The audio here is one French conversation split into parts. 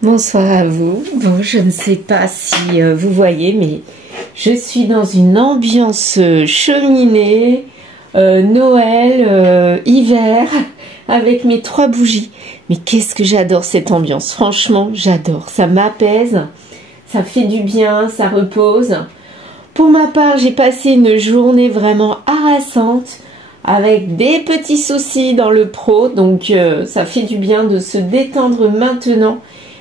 Bonsoir à vous. Bon, je ne sais pas si vous voyez, mais je suis dans une ambiance cheminée, Noël, hiver, avec mes 3 bougies. Mais qu'est-ce que j'adore cette ambiance. Franchement, j'adore. Ça m'apaise, ça fait du bien, ça repose. Pour ma part, j'ai passé une journée vraiment harassante, avec des petits soucis dans le pro. Donc, ça fait du bien de se détendre maintenant.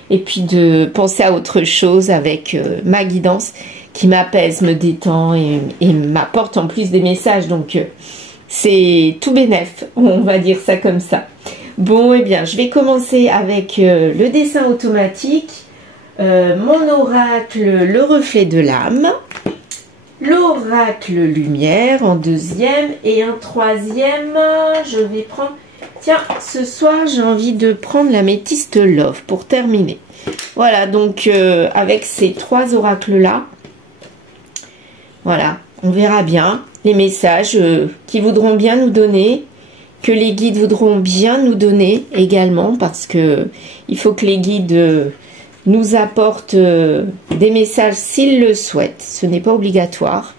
Et puis de penser à autre chose avec ma guidance qui m'apaise, me détend et m'apporte en plus des messages. Donc c'est tout bénef, on va dire ça comme ça. Bon, eh bien, je vais commencer avec le dessin automatique. Mon oracle, le reflet de l'âme. L'oracle lumière en deuxième et un troisième. Je vais prendre... Tiens, ce soir, j'ai envie de prendre l'améthyste Love pour terminer. Voilà, donc avec ces 3 oracles-là, voilà, on verra bien les messages qui voudront bien nous donner, que les guides voudront bien nous donner également, parce que il faut que les guides nous apportent des messages s'ils le souhaitent. Ce n'est pas obligatoire.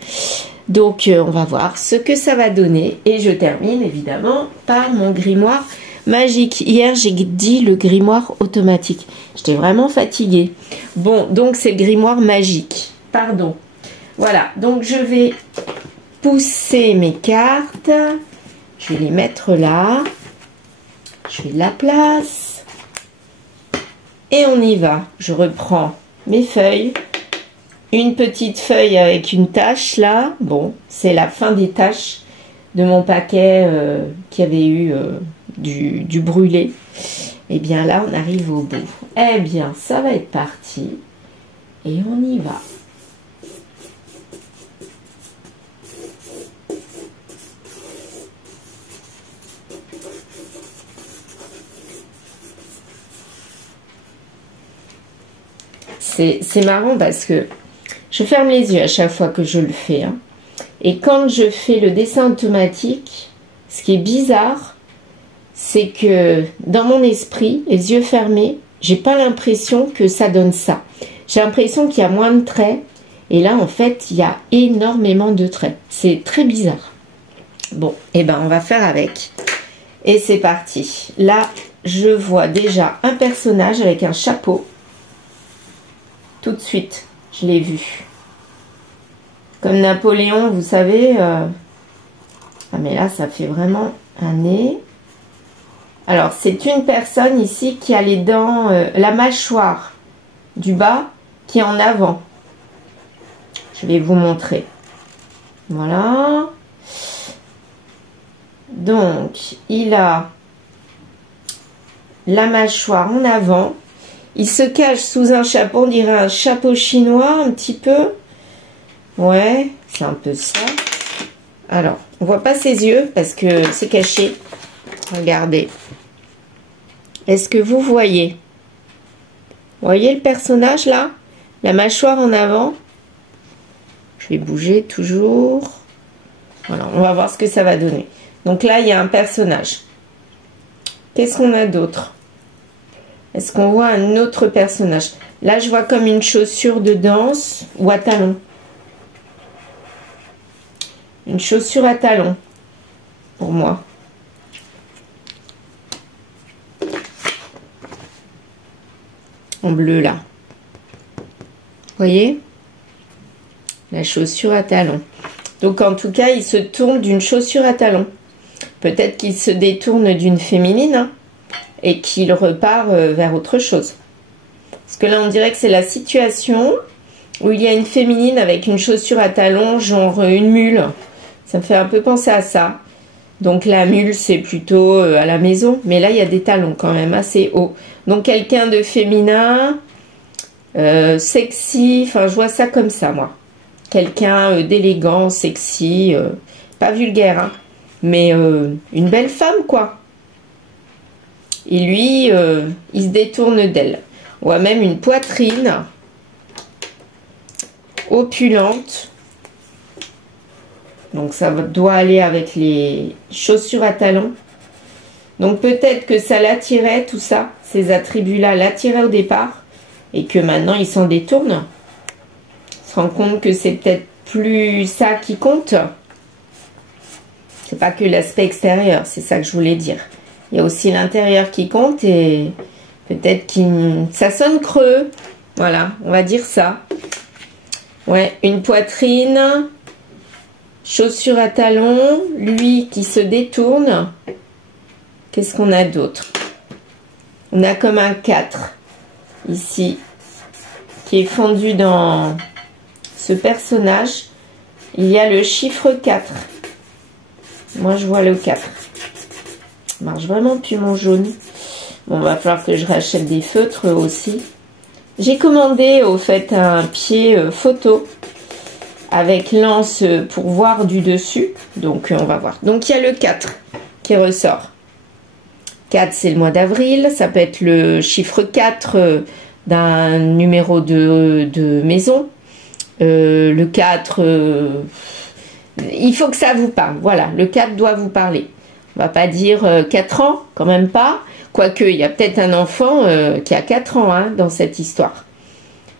Donc, on va voir ce que ça va donner. Et je termine, évidemment, par mon grimoire magique. Hier, j'ai dit le grimoire automatique. J'étais vraiment fatiguée. Bon, donc, c'est le grimoire magique. Pardon. Voilà. Donc, je vais pousser mes cartes. Je vais les mettre là. Je fais de la place. Et on y va. Je reprends mes feuilles. Une petite feuille avec une tache là, bon, c'est la fin des taches de mon paquet qui avait eu du brûlé. Et bien là, on arrive au bout. Eh bien, ça va être parti. Et on y va. C'est marrant parce que je ferme les yeux à chaque fois que je le fais. Hein. Et quand je fais le dessin automatique, ce qui est bizarre, c'est que dans mon esprit, les yeux fermés, j'ai pas l'impression que ça donne ça. J'ai l'impression qu'il y a moins de traits. Et là, en fait, il y a énormément de traits. C'est très bizarre. Bon, et ben on va faire avec. Et c'est parti. Là, je vois déjà un personnage avec un chapeau. Tout de suite. Je l'ai vu. Comme Napoléon, vous savez. Ah, mais là, ça fait vraiment un nez. Alors, c'est une personne ici qui a les dents, la mâchoire du bas qui est en avant. Je vais vous montrer. Voilà. Donc, il a la mâchoire en avant. Il se cache sous un chapeau, on dirait un chapeau chinois un petit peu. Ouais, c'est un peu ça. Alors, on voit pas ses yeux parce que c'est caché. Regardez. Est-ce que vous voyez? Vous voyez le personnage là? La mâchoire en avant. Je vais bouger toujours. Voilà, on va voir ce que ça va donner. Donc là, il y a un personnage. Qu'est-ce qu'on a d'autre? Est-ce qu'on voit un autre personnage? Là, je vois comme une chaussure de danse ou à talons. Une chaussure à talons, pour moi. En bleu, là. Vous voyez? La chaussure à talons. Donc, en tout cas, il se tourne d'une chaussure à talons. Peut-être qu'il se détourne d'une féminine, hein, et qu'il repart vers autre chose. Parce que là, on dirait que c'est la situation où il y a une féminine avec une chaussure à talons, genre une mule. Ça me fait un peu penser à ça. Donc la mule, c'est plutôt à la maison. Mais là, il y a des talons quand même assez hauts. Donc quelqu'un de féminin, sexy. Enfin, je vois ça comme ça, moi. Quelqu'un d'élégant, sexy. Pas vulgaire, hein. Mais une belle femme, quoi. Et lui, il se détourne d'elle. On voit même une poitrine opulente. Donc ça doit aller avec les chaussures à talons. Donc peut-être que ça l'attirait, tout ça, ces attributs-là l'attiraient au départ. et que maintenant il s'en détourne. Il se rend compte que c'est peut-être plus ça qui compte. C'est pas que l'aspect extérieur, c'est ça que je voulais dire. Il y a aussi l'intérieur qui compte et peut-être que ça sonne creux. Voilà, on va dire ça. Ouais, une poitrine, chaussures à talons, lui qui se détourne. Qu'est-ce qu'on a d'autre? On a comme un 4 ici qui est fondu dans ce personnage. Il y a le chiffre 4. Moi je vois le 4. Ça marche vraiment plus mon jaune. Bon, va falloir que je rachète des feutres aussi. J'ai commandé au fait un pied photo avec lance pour voir du dessus. Donc on va voir. Donc il y a le 4 qui ressort. 4 c'est le mois d'avril. Ça peut être le chiffre 4 d'un numéro de maison. Le 4, il faut que ça vous parle. Voilà, le 4 doit vous parler. On va pas dire 4 ans, quand même pas. Quoique, il y a peut-être un enfant qui a 4 ans hein, dans cette histoire.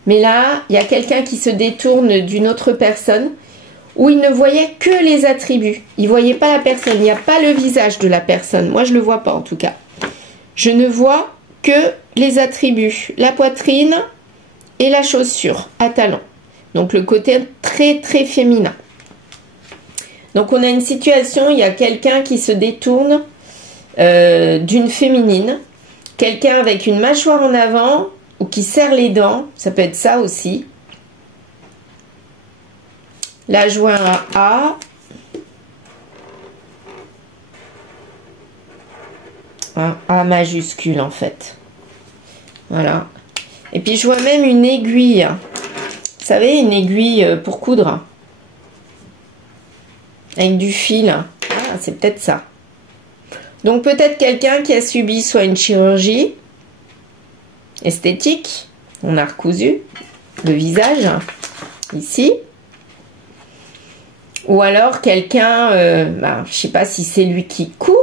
Mais là, il y a quelqu'un qui se détourne d'une autre personne où il ne voyait que les attributs. Il ne voyait pas la personne, il n'y a pas le visage de la personne. Moi, je ne le vois pas en tout cas. Je ne vois que les attributs, la poitrine et la chaussure à talons. Donc, le côté très, très féminin. Donc, on a une situation, il y a quelqu'un qui se détourne d'une féminine, quelqu'un avec une mâchoire en avant ou qui serre les dents, ça peut être ça aussi. Là je vois un A, un A majuscule en fait, voilà. Et puis je vois même une aiguille, vous savez, une aiguille pour coudre avec du fil. Ah, c'est peut-être ça. Donc peut-être quelqu'un qui a subi soit une chirurgie esthétique, on a recousu le visage ici, ou alors quelqu'un, je sais pas si c'est lui qui coud.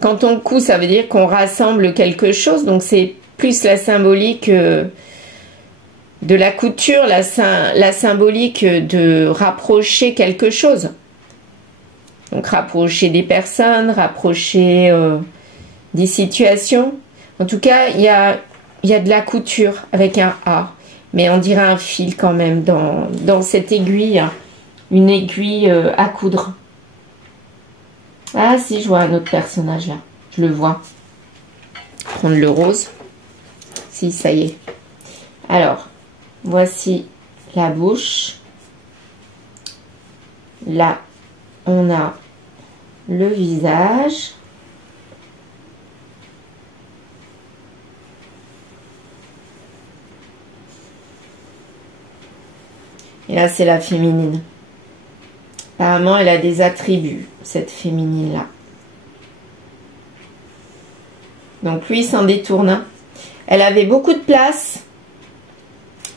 Quand on coud, ça veut dire qu'on rassemble quelque chose, donc c'est plus la symbolique de la couture, la symbolique de rapprocher quelque chose. Donc rapprocher des personnes, rapprocher des situations. En tout cas, il y a de la couture avec un A. Mais on dirait un fil quand même dans cette aiguille. Une aiguille à coudre. Ah si, je vois un autre personnage là. Je le vois. Prendre le rose. Si, ça y est. Alors, voici la bouche. Là, on a le visage. Et là, c'est la féminine. Apparemment, elle a des attributs, cette féminine-là. Donc, lui, il s'en détourne. Elle avait beaucoup de place,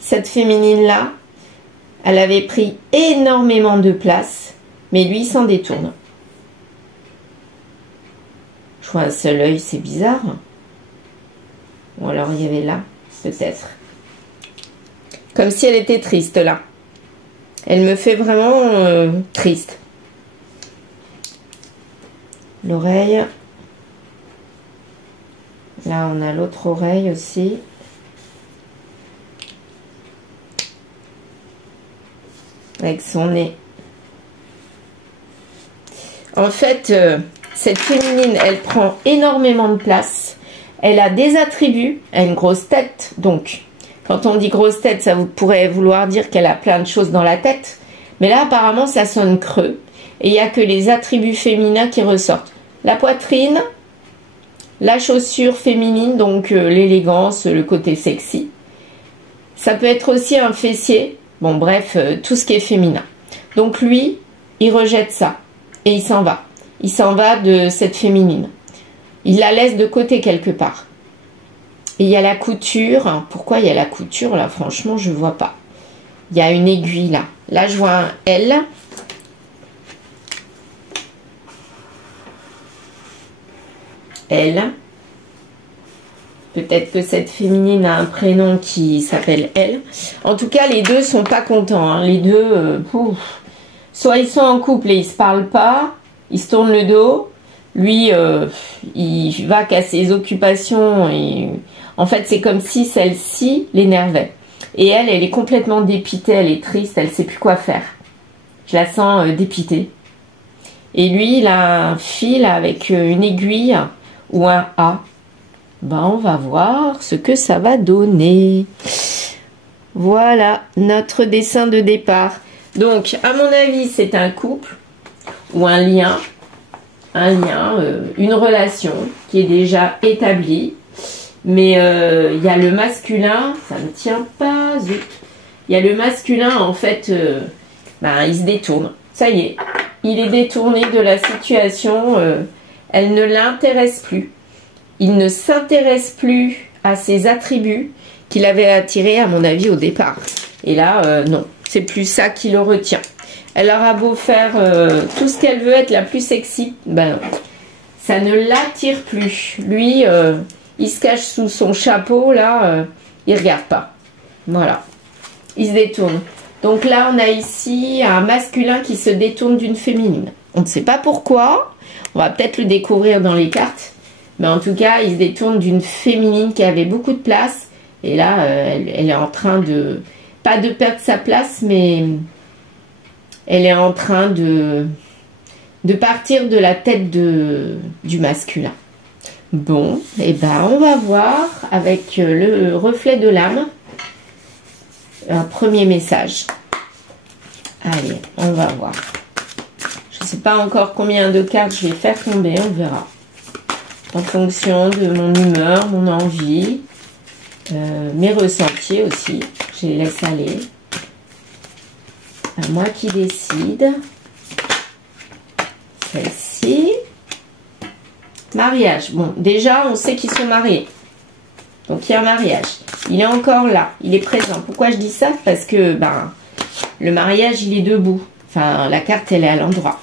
cette féminine-là. Elle avait pris énormément de place, mais lui, il s'en détourne. Je vois un seul œil, c'est bizarre. Ou alors, il y avait là, peut-être. Comme si elle était triste, là. Elle me fait vraiment triste. L'oreille. Là, on a l'autre oreille aussi. Avec son nez. En fait, cette féminine, elle prend énormément de place. Elle a des attributs. Elle a une grosse tête, donc... Quand on dit grosse tête, ça pourrait vouloir dire qu'elle a plein de choses dans la tête. Mais là, apparemment, ça sonne creux. Et il n'y a que les attributs féminins qui ressortent. La poitrine, la chaussure féminine, donc l'élégance, le côté sexy. Ça peut être aussi un fessier. Bon, bref, tout ce qui est féminin. Donc lui, il rejette ça. Et il s'en va. Il s'en va de cette féminine. Il la laisse de côté quelque part. Et il y a la couture. Pourquoi il y a la couture là? Franchement, je ne vois pas. Il y a une aiguille là. Là, je vois un L. L. Peut-être que cette féminine a un prénom qui s'appelle elle. En tout cas, les deux sont pas contents. Hein. Les deux, soit ils sont en couple et ils se parlent pas, ils se tournent le dos. Lui, il va qu'à ses occupations et en fait, c'est comme si celle-ci l'énervait. Et elle est complètement dépitée, elle est triste, elle sait plus quoi faire. Je la sens dépitée. Et lui, il a un fil avec une aiguille ou un A. Ben, on va voir ce que ça va donner. Voilà notre dessin de départ. Donc, à mon avis, c'est un couple ou un lien, une relation qui est déjà établie. Mais il y a le masculin, ça ne tient pas, zut. Il y a le masculin, en fait, il se détourne. Ça y est, il est détourné de la situation, elle ne l'intéresse plus. Il ne s'intéresse plus à ses attributs qu'il avait attirés, à mon avis, au départ. Et là, non, c'est plus ça qui le retient. Elle aura beau faire tout ce qu'elle veut, être la plus sexy, ben, ça ne l'attire plus. Lui, il se cache sous son chapeau, là, il regarde pas. Voilà, il se détourne. Donc là, on a ici un masculin qui se détourne d'une féminine. On ne sait pas pourquoi, on va peut-être le découvrir dans les cartes. Mais en tout cas, il se détourne d'une féminine qui avait beaucoup de place. Et là, elle est en train de... Pas de perdre sa place, mais... Elle est en train de partir de la tête du masculin. Bon, et ben on va voir avec le reflet de l'âme. Un premier message. Allez, on va voir. Je ne sais pas encore combien de cartes je vais faire tomber, on verra. En fonction de mon humeur, mon envie, mes ressentis aussi. Je les laisse aller. À moi qui décide. Celle-ci. Mariage. Bon, déjà, on sait qu'ils sont mariés. Donc, il y a un mariage. Il est encore là. Il est présent. Pourquoi je dis ça? Parce que, le mariage, il est debout. Enfin, la carte, elle est à l'endroit.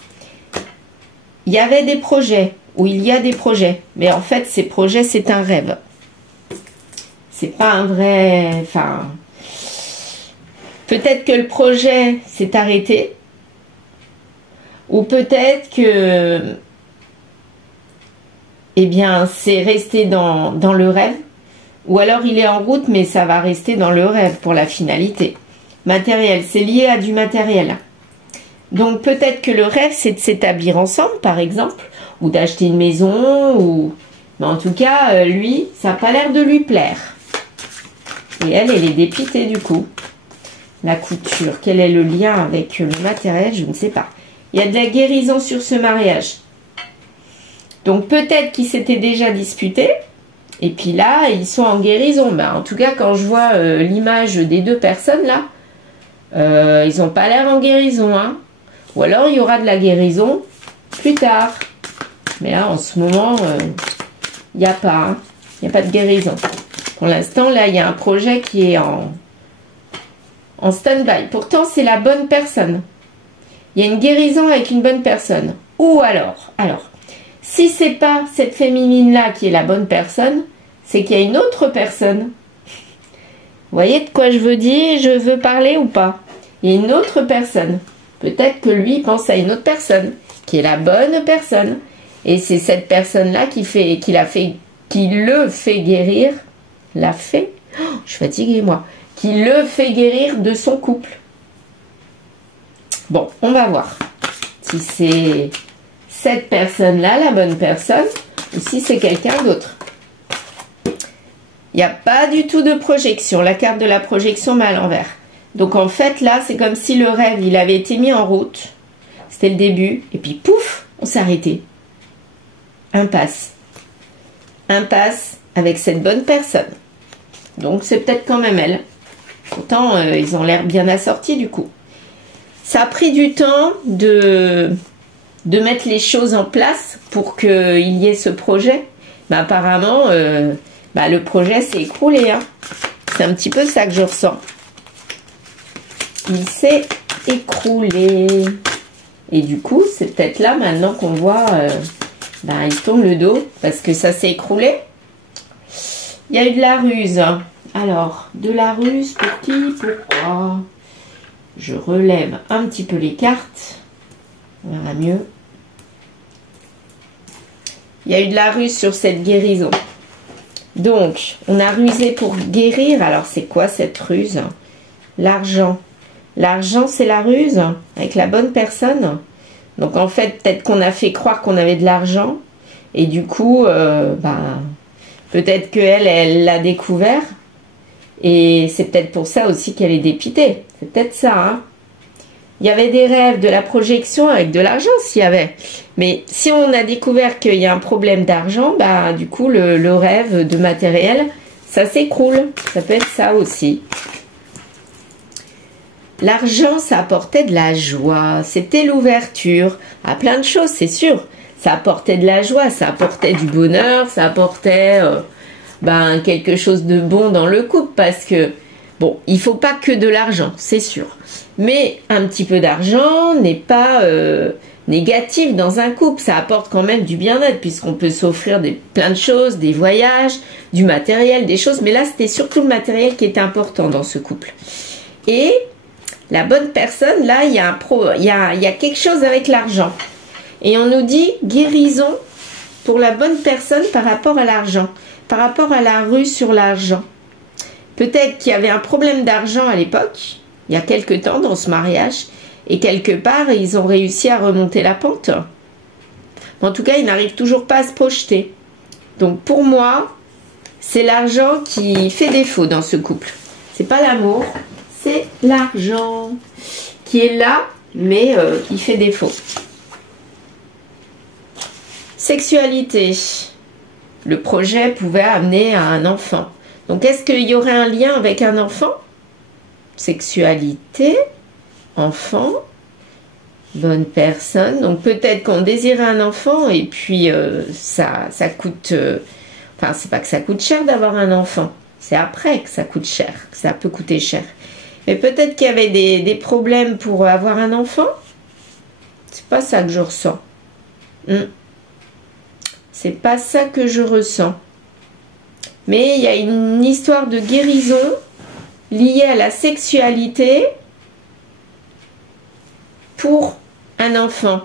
Il y avait des projets. Ou il y a des projets. Mais en fait, ces projets, c'est un rêve. C'est pas un vrai... Enfin... Peut-être que le projet s'est arrêté. Ou peut-être que... Eh bien, c'est resté dans le rêve. Ou alors, il est en route, mais ça va rester dans le rêve pour la finalité. Matériel, c'est lié à du matériel. Donc, peut-être que le rêve, c'est de s'établir ensemble, par exemple. Ou d'acheter une maison, ou... Mais en tout cas, lui, ça n'a pas l'air de lui plaire. Et elle est dépitée, du coup. La couture, quel est le lien avec le matériel? Je ne sais pas. Il y a de la guérison sur ce mariage. Donc, peut-être qu'ils s'étaient déjà disputés. Et puis là, ils sont en guérison. En tout cas, quand je vois l'image des deux personnes, là, ils n'ont pas l'air en guérison. Hein. Ou alors, il y aura de la guérison plus tard. Mais là, en ce moment, il n'y a pas. Hein. Il n'y a pas de guérison. Pour l'instant, là, il y a un projet qui est en stand-by. Pourtant, c'est la bonne personne. Il y a une guérison avec une bonne personne. Ou alors, si c'est pas cette féminine-là qui est la bonne personne, c'est qu'il y a une autre personne. Vous voyez de quoi je veux parler ou pas? Il y a une autre personne. Peut-être que lui pense à une autre personne, qui est la bonne personne. Et c'est cette personne-là qui le fait guérir. La fait? Oh, je suis fatiguée, moi. Qui le fait guérir de son couple. Bon, on va voir. Si c'est cette personne-là, la bonne personne, ou si c'est quelqu'un d'autre. Il n'y a pas du tout de projection. La carte de la projection met à l'envers. Donc en fait, là, c'est comme si le rêve, il avait été mis en route. C'était le début. Et puis, pouf, on s'est arrêté. Impasse. Impasse avec cette bonne personne. Donc, c'est peut-être quand même elle. Pourtant, ils ont l'air bien assortis, du coup. Ça a pris du temps de mettre les choses en place pour qu'il y ait ce projet. Mais apparemment, le projet s'est écroulé. Hein. C'est un petit peu ça que je ressens. Il s'est écroulé. Et du coup, c'est peut-être là maintenant qu'on voit... il tourne le dos parce que ça s'est écroulé. Il y a eu de la ruse. Alors, de la ruse pour qui? Pourquoi? Je relève un petit peu les cartes. On verra mieux. Il y a eu de la ruse sur cette guérison. Donc, on a rusé pour guérir. Alors, c'est quoi cette ruse? L'argent. L'argent, c'est la ruse avec la bonne personne. Donc, en fait, peut-être qu'on a fait croire qu'on avait de l'argent. Et du coup, peut-être qu'elle, elle l'a découvert. Et c'est peut-être pour ça aussi qu'elle est dépitée. C'est peut-être ça, hein. Il y avait des rêves, de la projection avec de l'argent s'il y avait. Mais si on a découvert qu'il y a un problème d'argent, bah du coup le rêve de matériel, ça s'écroule. Ça peut être ça aussi. L'argent, ça apportait de la joie. C'était l'ouverture à plein de choses, c'est sûr. Ça apportait de la joie, ça apportait du bonheur, ça apportait quelque chose de bon dans le couple. Parce que, bon, il faut pas que de l'argent, c'est sûr. Mais un petit peu d'argent n'est pas négatif dans un couple. Ça apporte quand même du bien-être puisqu'on peut s'offrir plein de choses, des voyages, du matériel, des choses. Mais là, c'était surtout le matériel qui était important dans ce couple. Et la bonne personne, là, il y a quelque chose avec l'argent. Et on nous dit guérison pour la bonne personne par rapport à l'argent, par rapport à la ruse sur l'argent. Peut-être qu'il y avait un problème d'argent à l'époque, il y a quelque temps dans ce mariage, et quelque part, ils ont réussi à remonter la pente. En tout cas, ils n'arrivent toujours pas à se projeter. Donc pour moi, c'est l'argent qui fait défaut dans ce couple. C'est pas l'amour, c'est l'argent qui est là, mais qui fait défaut. Sexualité. Le projet pouvait amener à un enfant. Donc, est-ce qu'il y aurait un lien avec un enfant? Sexualité, enfant, bonne personne. Donc, peut-être qu'on désirait un enfant et puis ça coûte... Enfin, c'est pas que ça coûte cher d'avoir un enfant. C'est après que ça coûte cher, que ça peut coûter cher. Mais peut-être qu'il y avait des problèmes pour avoir un enfant. C'est pas ça que je ressens. C'est pas ça que je ressens. Mais il y a une histoire de guérison liée à la sexualité pour un enfant.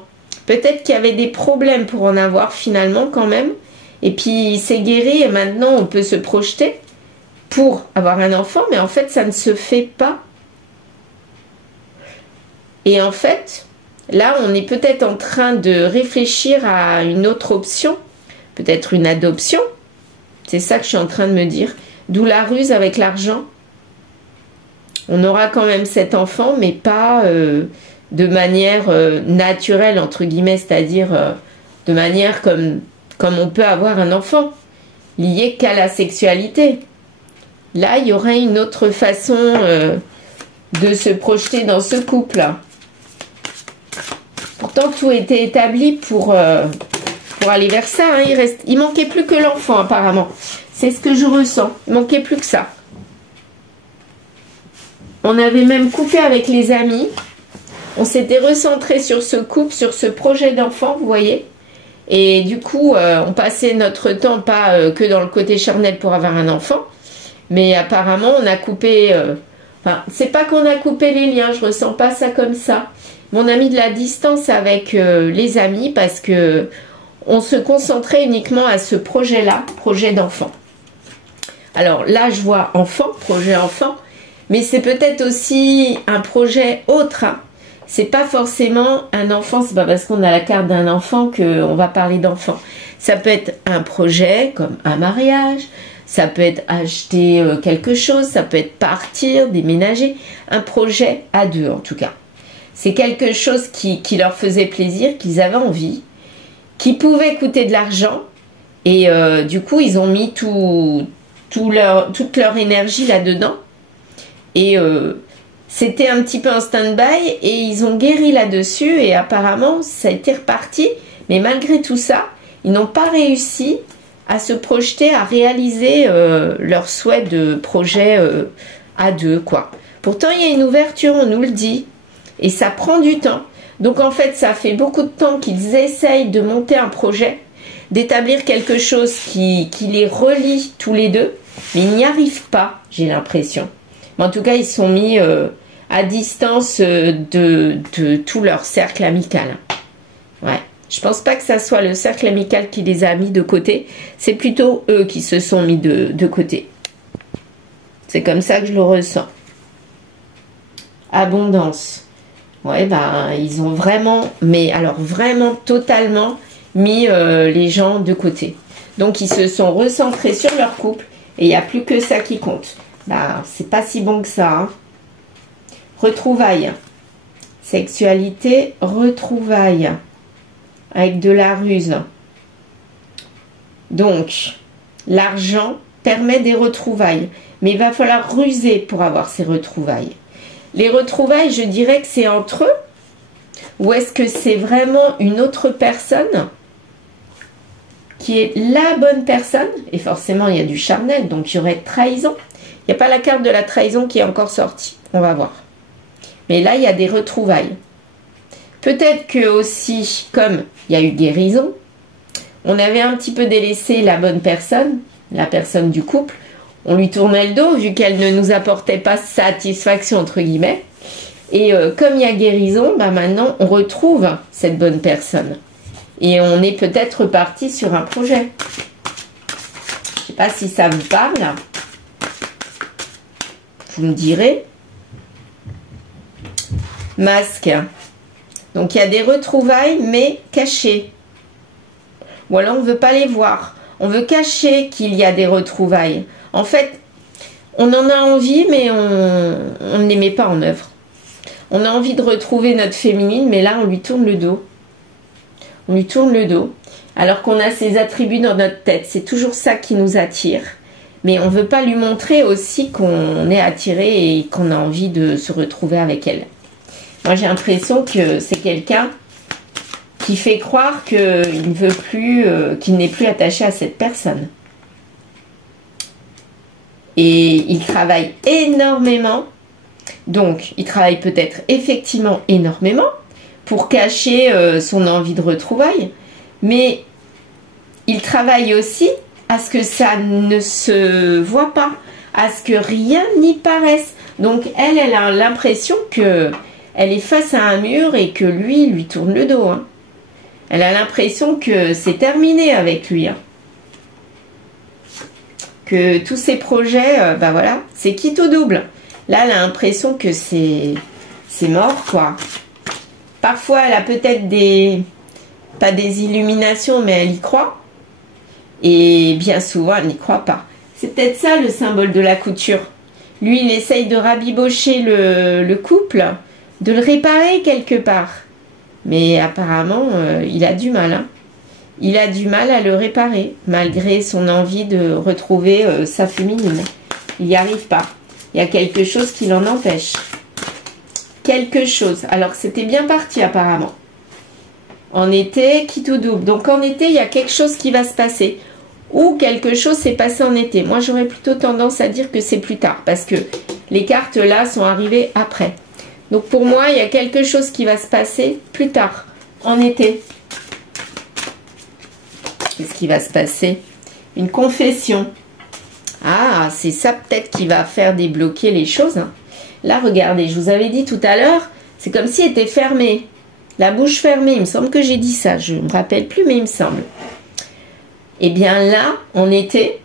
Peut-être qu'il y avait des problèmes pour en avoir finalement quand même. Et puis c'est guéri et maintenant on peut se projeter pour avoir un enfant. Mais en fait ça ne se fait pas. Et en fait, là on est peut-être en train de réfléchir à une autre option. Peut-être une adoption. C'est ça que je suis en train de me dire. D'où la ruse avec l'argent. On aura quand même cet enfant, mais pas de manière naturelle, entre guillemets, c'est-à-dire de manière comme on peut avoir un enfant, lié qu'à la sexualité. Là, il y aurait une autre façon de se projeter dans ce couple. Pourtant, tout était établi pour aller vers ça. Hein. Il manquait plus que l'enfant, apparemment. C'est ce que je ressens. Il manquait plus que ça. On avait même coupé avec les amis. On s'était recentré sur ce couple, sur ce projet d'enfant, vous voyez. Et du coup, on passait notre temps pas que dans le côté charnel pour avoir un enfant. Mais apparemment, on a coupé... Enfin, c'est pas qu'on a coupé les liens, je ressens pas ça comme ça. On a mis de la distance avec les amis parce que on se concentrait uniquement à ce projet-là, projet d'enfant. Alors là, je vois enfant, projet enfant, mais c'est peut-être aussi un projet autre. Hein. C'est pas forcément un enfant, c'est pas parce qu'on a la carte d'un enfant qu'on va parler d'enfant. Ça peut être un projet comme un mariage, ça peut être acheter quelque chose, ça peut être partir, déménager, un projet à deux en tout cas. C'est quelque chose qui leur faisait plaisir, qu'ils avaient envie, qui pouvait coûter de l'argent et du coup ils ont mis toute leur énergie là-dedans et c'était un petit peu en stand-by et ils ont guéri là-dessus et apparemment ça a été reparti, mais malgré tout ça ils n'ont pas réussi à se projeter, à réaliser leur souhait de projet à deux quoi. Pourtant il y a une ouverture, on nous le dit, et ça prend du temps. Donc en fait, ça fait beaucoup de temps qu'ils essayent de monter un projet, d'établir quelque chose qui les relie tous les deux. Mais ils n'y arrivent pas, j'ai l'impression. Mais en tout cas, ils sont mis à distance de tout leur cercle amical. Ouais. Je pense pas que ça soit le cercle amical qui les a mis de côté. C'est plutôt eux qui se sont mis de côté. C'est comme ça que je le ressens. Abondance. Ouais, ben, ils ont vraiment, mais alors vraiment totalement mis les gens de côté. Donc, ils se sont recentrés sur leur couple et il n'y a plus que ça qui compte. Ben, c'est pas si bon que ça. Hein. Retrouvailles. Sexualité, retrouvailles. Avec de la ruse. Donc, l'argent permet des retrouvailles. Mais il va falloir ruser pour avoir ces retrouvailles. Les retrouvailles, je dirais que c'est entre eux. Ou est-ce que c'est vraiment une autre personne qui est la bonne personne? Et forcément, il y a du charnel, donc il y aurait trahison. Il n'y a pas la carte de la trahison qui est encore sortie. On va voir. Mais là, il y a des retrouvailles. Peut-être que aussi, comme il y a eu guérison, on avait un petit peu délaissé la bonne personne, la personne du couple. On lui tournait le dos vu qu'elle ne nous apportait pas satisfaction, entre guillemets. Et comme il y a guérison, bah maintenant, on retrouve cette bonne personne. Et on est peut-être reparti sur un projet. Je ne sais pas si ça vous parle. Vous me direz. Masque. Donc, il y a des retrouvailles, mais cachées. Ou alors, on ne veut pas les voir. On veut cacher qu'il y a des retrouvailles. En fait, on en a envie, mais on ne les met pas en œuvre. On a envie de retrouver notre féminine, mais là, on lui tourne le dos. On lui tourne le dos. Alors qu'on a ses attributs dans notre tête. C'est toujours ça qui nous attire. Mais on ne veut pas lui montrer aussi qu'on est attiré et qu'on a envie de se retrouver avec elle. Moi, j'ai l'impression que c'est quelqu'un qui fait croire qu'il ne veut plus, qu'il n'est plus attaché à cette personne. Et il travaille énormément. Donc, il travaille peut-être effectivement énormément pour cacher son envie de retrouvailles. Mais il travaille aussi à ce que ça ne se voit pas, à ce que rien n'y paraisse. Donc, elle a l'impression que elle est face à un mur et que lui tourne le dos. Hein. Elle a l'impression que c'est terminé avec lui. Hein. Que tous ses projets, ben voilà, c'est quitte au double. Là, elle a l'impression que c'est mort, quoi. Parfois, elle a peut-être pas des illuminations, mais elle y croit. Et bien souvent, elle n'y croit pas. C'est peut-être ça le symbole de la couture. Lui, il essaye de rabibocher le couple, de le réparer quelque part. Mais apparemment, il a du mal. Hein. Il a du mal à le réparer, malgré son envie de retrouver sa féminine. Il n'y arrive pas. Il y a quelque chose qui l'en empêche. Quelque chose. Alors, c'était bien parti apparemment. En été, quitte ou double. Donc, en été, il y a quelque chose qui va se passer. Ou quelque chose s'est passé en été. Moi, j'aurais plutôt tendance à dire que c'est plus tard. Parce que les cartes, là, sont arrivées après. Donc, pour moi, il y a quelque chose qui va se passer plus tard. En été. Qu'est-ce qui va se passer? Une confession. Ah, c'est ça peut-être qui va faire débloquer les choses. Hein. Là, regardez, je vous avais dit tout à l'heure, c'est comme si elle était fermée. La bouche fermée, il me semble que j'ai dit ça. Je ne me rappelle plus, mais il me semble. Eh bien là, en été,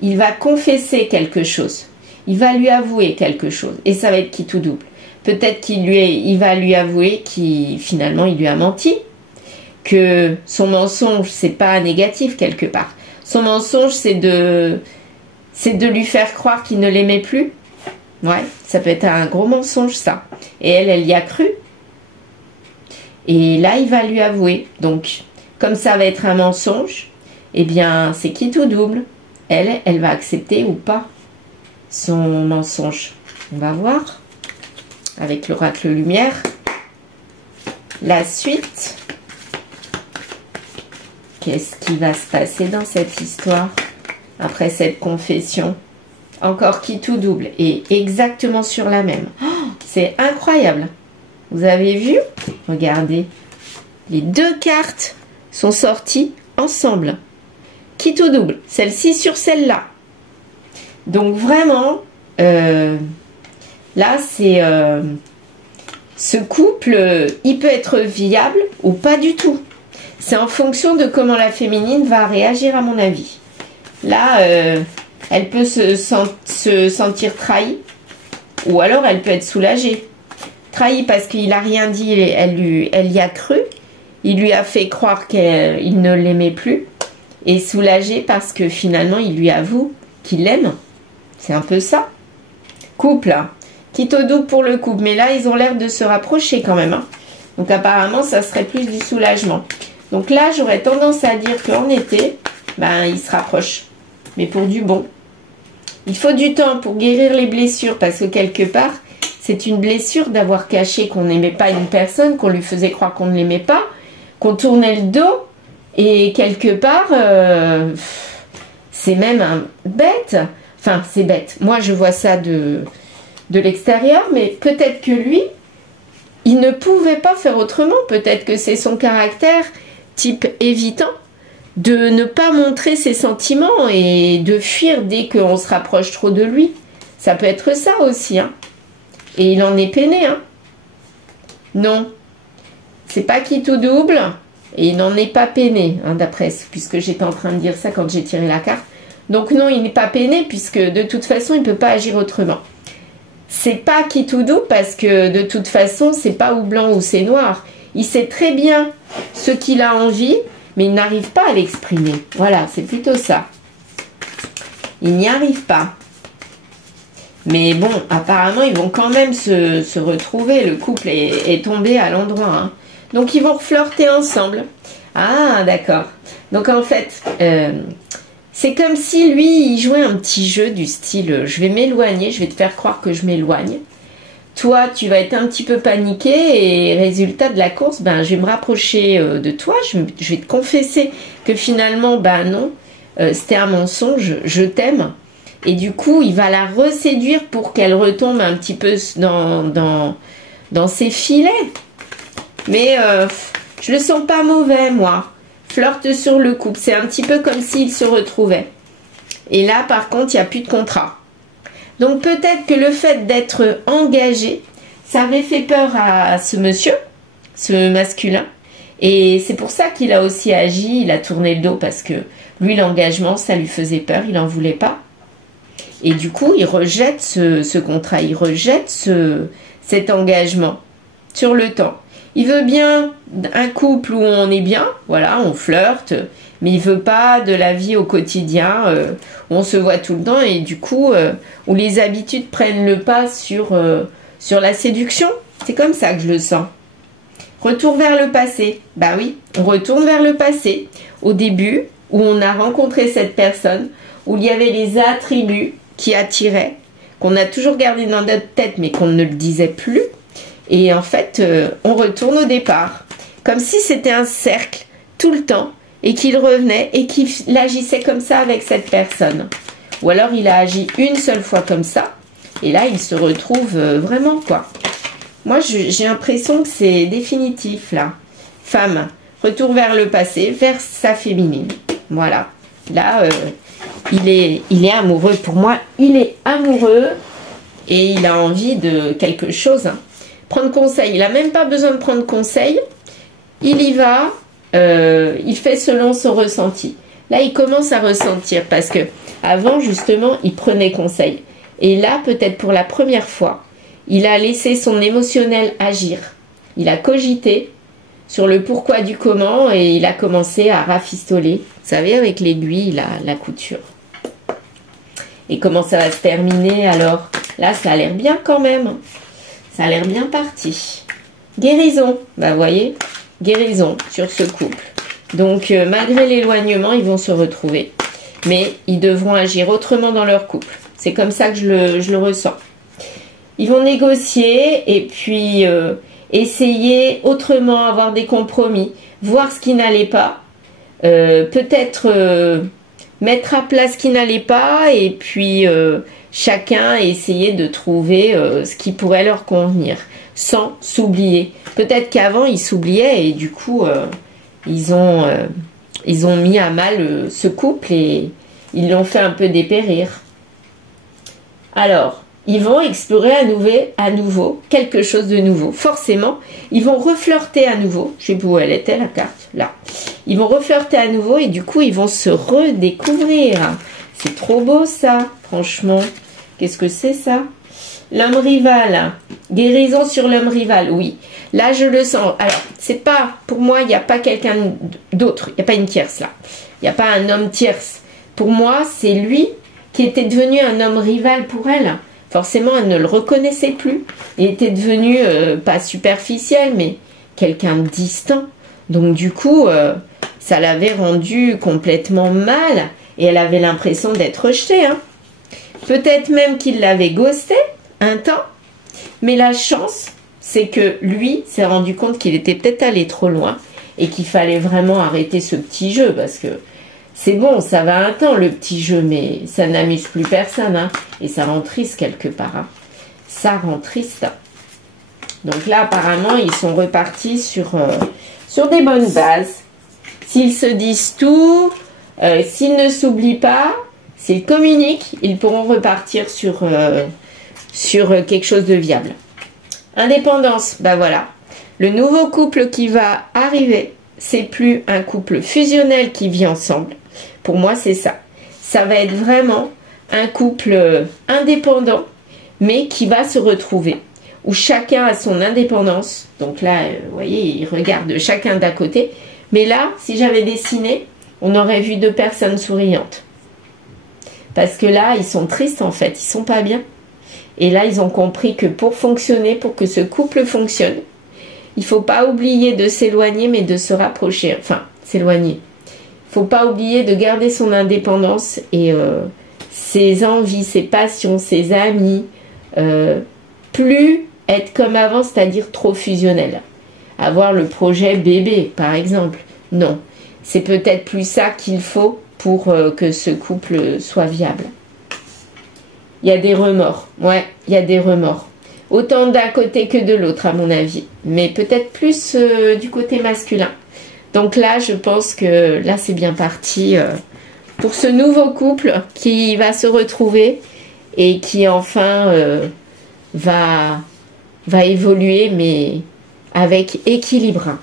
il va confesser quelque chose. Il va lui avouer quelque chose. Et ça va être quitte ou double. Peut-être qu'il va lui avouer qu'il finalement il lui a menti. Que son mensonge, c'est pas négatif quelque part. Son mensonge, c'est de lui faire croire qu'il ne l'aimait plus. Ouais, ça peut être un gros mensonge, ça. Et elle y a cru. Et là, il va lui avouer. Donc, comme ça va être un mensonge, eh bien, c'est quitte ou double. Elle va accepter ou pas son mensonge. On va voir. Avec l'oracle lumière. La suite. Qu'est-ce qui va se passer dans cette histoire après cette confession? Encore quitte ou double et exactement sur la même. Oh, c'est incroyable. Vous avez vu? Regardez. Les deux cartes sont sorties ensemble. Quitte ou double. Celle-ci sur celle-là. Donc vraiment, là, c'est ce couple, il peut être viable ou pas du tout. C'est en fonction de comment la féminine va réagir, à mon avis. Là, elle peut se sentir trahie, ou alors elle peut être soulagée. Trahie parce qu'il n'a rien dit, elle y a cru. Il lui a fait croire qu'il ne l'aimait plus. Et soulagée parce que finalement, il lui avoue qu'il l'aime. C'est un peu ça. Couple, hein. Quitte au double pour le couple. Mais là, ils ont l'air de se rapprocher quand même. Hein. Donc apparemment, ça serait plus du soulagement. Donc là, j'aurais tendance à dire qu'en été, ben, ils se rapprochent. Mais pour du bon. Il faut du temps pour guérir les blessures. Parce que quelque part, c'est une blessure d'avoir caché qu'on n'aimait pas une personne, qu'on lui faisait croire qu'on ne l'aimait pas, qu'on tournait le dos. Et quelque part, c'est même bête. Enfin, c'est bête. Moi, je vois ça de l'extérieur, mais peut-être que lui, il ne pouvait pas faire autrement. Peut-être que c'est son caractère, type évitant, de ne pas montrer ses sentiments et de fuir dès qu'on se rapproche trop de lui. Ça peut être ça aussi, hein. Et il en est peiné, hein. Non. C'est pas qui tout double. Et il n'en est pas peiné, hein, d'après, puisque j'étais en train de dire ça quand j'ai tiré la carte. Donc non, il n'est pas peiné, puisque de toute façon, il ne peut pas agir autrement. C'est pas qui tout double, parce que de toute façon, c'est pas ou blanc ou c'est noir. Il sait très bien ce qu'il a envie, mais il n'arrive pas à l'exprimer. Voilà, c'est plutôt ça. Il n'y arrive pas. Mais bon, apparemment, ils vont quand même se retrouver. Le couple est tombé à l'endroit, hein. Donc, ils vont flirter ensemble. Ah, d'accord. Donc, en fait, c'est comme si lui, il jouait un petit jeu du style « je vais m'éloigner, je vais te faire croire que je m'éloigne. Toi, tu vas être un petit peu paniqué et résultat de la course, ben, je vais me rapprocher de toi. Je vais te confesser que finalement, ben non, c'était un mensonge, je t'aime. » Et du coup, il va la reséduire pour qu'elle retombe un petit peu dans ses filets. Mais je le sens pas mauvais, moi. Flirte sur le couple. C'est un petit peu comme s'ils se retrouvaient. Et là, par contre, il n'y a plus de contrat. Donc, peut-être que le fait d'être engagé, ça avait fait peur à ce monsieur, ce masculin. Et c'est pour ça qu'il a aussi agi. Il a tourné le dos parce que lui, l'engagement, ça lui faisait peur. Il n'en voulait pas. Et du coup, il rejette ce contrat. Il rejette cet engagement sur le temps. Il veut bien un couple où on est bien, voilà, on flirte, mais il veut pas de la vie au quotidien, où on se voit tout le temps et du coup, où les habitudes prennent le pas sur la séduction. C'est comme ça que je le sens. Retour vers le passé. Bah oui, on retourne vers le passé. Au début, où on a rencontré cette personne, où il y avait les attributs qui attiraient, qu'on a toujours gardé dans notre tête, mais qu'on ne le disait plus. Et en fait, on retourne au départ. Comme si c'était un cercle tout le temps et qu'il revenait et qu'il agissait comme ça avec cette personne. Ou alors il a agi une seule fois comme ça et là il se retrouve vraiment quoi. Moi j'ai l'impression que c'est définitif là. Femme, retour vers le passé, vers sa féminine. Voilà. Là, il est amoureux. Pour moi, il est amoureux et il a envie de quelque chose, hein. Prendre conseil, il n'a même pas besoin de prendre conseil, il y va, il fait selon son ressenti. Là, il commence à ressentir parce que avant justement, il prenait conseil. Et là, peut-être pour la première fois, il a laissé son émotionnel agir. Il a cogité sur le pourquoi du comment et il a commencé à rafistoler, vous savez, avec l'aiguille, la couture. Et comment ça va se terminer alors? Là, ça a l'air bien quand même. Ça a l'air bien parti. Guérison. Bah, vous voyez, guérison sur ce couple. Donc, malgré l'éloignement, ils vont se retrouver. Mais ils devront agir autrement dans leur couple. C'est comme ça que je le ressens. Ils vont négocier et puis essayer autrement, avoir des compromis, voir ce qui n'allait pas. Peut-être mettre à plat ce qui n'allait pas et puis chacun essayer de trouver ce qui pourrait leur convenir sans s'oublier. Peut-être qu'avant ils s'oubliaient et du coup ils ont mis à mal ce couple et ils l'ont fait un peu dépérir. Alors, ils vont explorer à nouveau quelque chose de nouveau. Forcément, ils vont reflirter à nouveau. Je sais pas où elle était, la carte. Là. Ils vont reflirter à nouveau et du coup, ils vont se redécouvrir. C'est trop beau, ça. Franchement, qu'est-ce que c'est, ça? L'homme rival. Guérison sur l'homme rival, oui. Là, je le sens. Alors, c'est pas... Pour moi, il n'y a pas quelqu'un d'autre. Il n'y a pas une tierce, là. Il n'y a pas un homme tierce. Pour moi, c'est lui qui était devenu un homme rival pour elle. Forcément, elle ne le reconnaissait plus. Il était devenu, pas superficiel, mais quelqu'un de distant. Donc, du coup, ça l'avait rendu complètement mal. Et elle avait l'impression d'être rejetée. Hein. Peut-être même qu'il l'avait ghosté un temps. Mais la chance, c'est que lui s'est rendu compte qu'il était peut-être allé trop loin. Et qu'il fallait vraiment arrêter ce petit jeu. Parce que c'est bon, ça va un temps le petit jeu, mais ça n'amuse plus personne. Hein, et ça rend triste quelque part. Hein. Ça rend triste. Donc là, apparemment, ils sont repartis sur des bonnes bases. S'ils se disent tout, s'ils ne s'oublient pas, s'ils communiquent, ils pourront repartir sur quelque chose de viable. Indépendance, ben voilà. Le nouveau couple qui va arriver, c'est plus un couple fusionnel qui vit ensemble. Pour moi, c'est ça. Ça va être vraiment un couple indépendant, mais qui va se retrouver. Où chacun a son indépendance. Donc là, vous voyez, ils regardent chacun d'à côté. Mais là, si j'avais dessiné, on aurait vu deux personnes souriantes. Parce que là, ils sont tristes en fait, ils sont pas bien. Et là, ils ont compris que pour fonctionner, pour que ce couple fonctionne, il faut pas oublier de s'éloigner, mais de se rapprocher. Enfin, s'éloigner. Il faut pas oublier de garder son indépendance et ses envies, ses passions, ses amis. Plus être comme avant, c'est-à-dire trop fusionnel. Avoir le projet bébé, par exemple. Non. C'est peut-être plus ça qu'il faut pour que ce couple soit viable. Il y a des remords. Ouais, il y a des remords. Autant d'un côté que de l'autre, à mon avis. Mais peut-être plus du côté masculin. Donc là, je pense que là, c'est bien parti pour ce nouveau couple qui va se retrouver et qui enfin va évoluer, mais avec équilibre.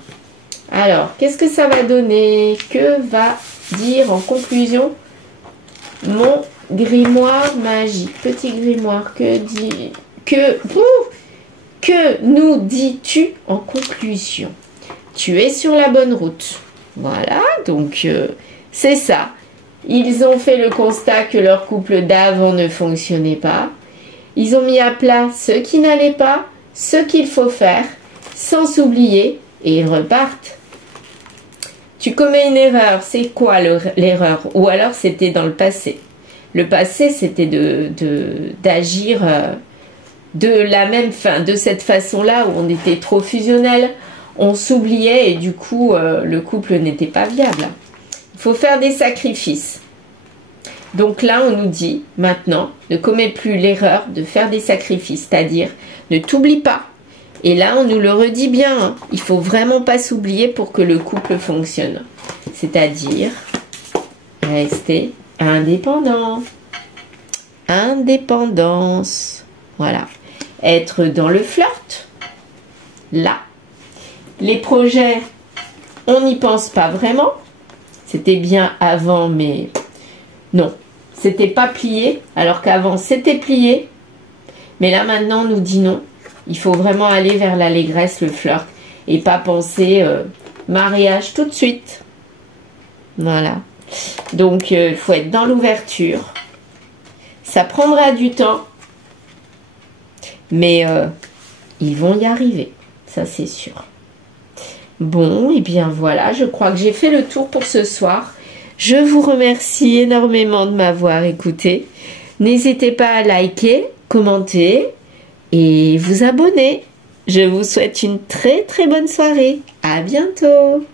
Alors, qu'est-ce que ça va donner? Que va dire en conclusion mon grimoire magique? Petit grimoire, que nous dis-tu en conclusion? Tu es sur la bonne route. Voilà, donc c'est ça. Ils ont fait le constat que leur couple d'avant ne fonctionnait pas. Ils ont mis à plat ce qui n'allait pas, ce qu'il faut faire, sans s'oublier, et ils repartent. Tu commets une erreur, c'est quoi l'erreur? Ou alors c'était dans le passé. Le passé, c'était d'agir de cette façon-là, où on était trop fusionnel, on s'oubliait et du coup, le couple n'était pas viable. Il faut faire des sacrifices. Donc là, on nous dit, maintenant, ne commets plus l'erreur de faire des sacrifices, c'est-à-dire, ne t'oublie pas. Et là, on nous le redit bien, hein, il faut vraiment pas s'oublier pour que le couple fonctionne. C'est-à-dire, rester indépendant. Indépendance. Voilà. Être dans le flirt. Là. Les projets, on n'y pense pas vraiment. C'était bien avant, mais non. C'était pas plié, alors qu'avant c'était plié. Mais là maintenant on nous dit non. Il faut vraiment aller vers l'allégresse, le flirt. Et pas penser mariage tout de suite. Voilà. Donc il faut être dans l'ouverture. Ça prendra du temps. Mais ils vont y arriver. Ça c'est sûr. Bon, et bien voilà, je crois que j'ai fait le tour pour ce soir. Je vous remercie énormément de m'avoir écouté. N'hésitez pas à liker, commenter et vous abonner. Je vous souhaite une très très bonne soirée. À bientôt.